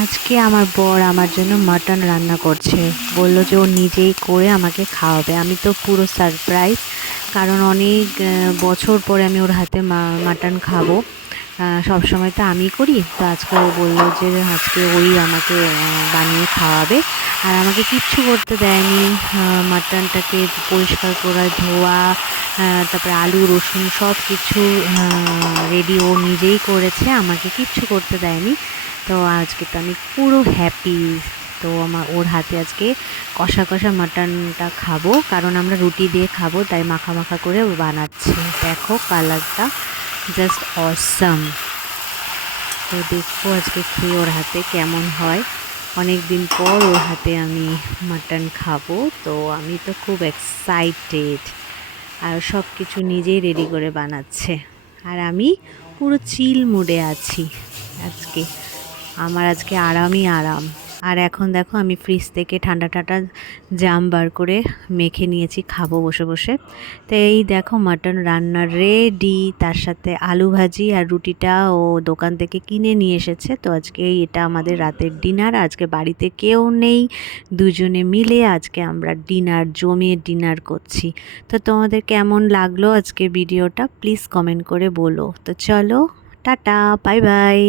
আজকে আমার বর আমার জন্য মাটন রান্না করছে। বলল যে ও নিজেই করে আমাকে খাওয়াবে। আমি তো পুরো সারপ্রাইজ, কারণ অনেক বছর পরে আমি ওর হাতে মাটন খাবো। সবসময় তো আমি করি, তো আজকে ও বললো যে আজকে ওই আমাকে বানিয়ে খাওয়াবে। আর আমাকে কিচ্ছু করতে দেয়নি। মাটনটাকে পরিষ্কার করা, ধোয়া, তারপরে আলু রসুন সব কিছু রেডি ও নিজেই করেছে, আমাকে কিচ্ছু করতে দেয়নি। তো আজকে তো আমি পুরো হ্যাপি। তো ওর হাতে আজকে কষা কষা মাটনটা খাবো, কারণ আমরা রুটি দিয়ে খাবো, তাই মাখা মাখা করে ও বানাচ্ছে। দেখো কালারটা জাস্ট অসাম। তো দেখবো আজকে খেয়ে ওর হাতে কেমন হয়। অনেক দিন পর ওর হাতে আমি মাটন খাবো, তো আমি তো খুব এক্সাইটেড। আর সব কিছু নিজেই রেডি করে বানাচ্ছে, আর আমি পুরো চিল মুডে আছি আজকে। আমার আজকে আরামই আরাম। আর এখন দেখো আমি ফ্রিজ থেকে ঠান্ডা ঠান্ডা জাম বার করে মেখে নিয়েছি, খাবো বসে বসে। তো এই দেখো মাটন রান্না রেডি, তার সাথে আলু ভাজি আর রুটিটা ও দোকান থেকে কিনে নিয়ে এসেছে। তো আজকে এটা আমাদের রাতের ডিনার। আজকে বাড়িতে কেউ নেই, দুজনে মিলে আজকে আমরা জমিয়ে ডিনার করছি। তো তোমাদের কেমন লাগলো আজকে ভিডিওটা প্লিজ কমেন্ট করে বলো। তো চলো, টাটা, বাই বাই।